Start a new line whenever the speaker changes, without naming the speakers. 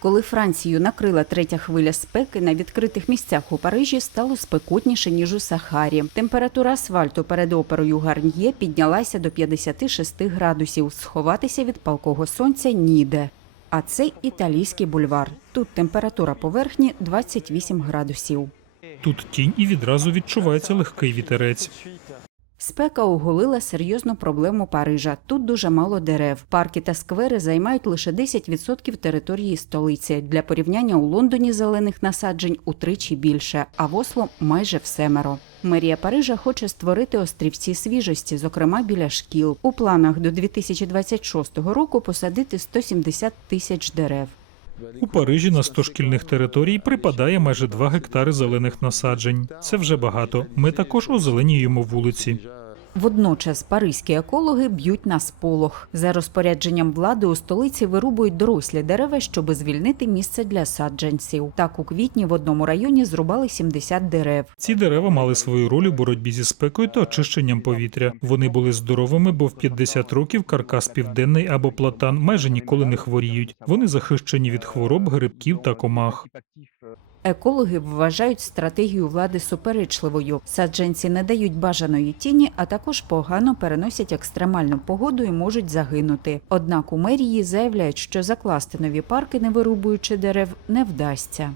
Коли Францію накрила третя хвиля спеки, на відкритих місцях у Парижі стало спекотніше, ніж у Сахарі. Температура асфальту перед оперою Гарньє піднялася до 56 градусів. Сховатися від палкого сонця ніде. А це італійський бульвар. Тут температура поверхні 28 градусів.
Тут тінь і відразу відчувається легкий вітерець.
Спека оголила серйозну проблему Парижа. Тут дуже мало дерев. Парки та сквери займають лише 10% території столиці. Для порівняння у Лондоні зелених насаджень утричі більше, а в Осло майже всемеро. Мерія Парижа хоче створити острівці свіжості, зокрема біля шкіл. У планах до 2026 року посадити 170 тисяч дерев.
У Парижі на 100 шкільних територій припадає майже 2 гектари зелених насаджень. Це вже багато. Ми також озеленюємо вулиці.
Водночас паризькі екологи б'ють на сполох. За розпорядженням влади у столиці вирубують дорослі дерева, щоб звільнити місце для саджанців. Так у квітні в одному районі зрубали 70 дерев.
Ці дерева мали свою роль у боротьбі зі спекою та очищенням повітря. Вони були здоровими, бо в 50 років каркас південний або платан майже ніколи не хворіють. Вони захищені від хвороб, грибків та комах.
Екологи вважають стратегію влади суперечливою. Саджанці не дають бажаної тіні, а також погано переносять екстремальну погоду і можуть загинути. Однак у мерії заявляють, що закласти нові парки, не вирубуючи дерев, не вдасться.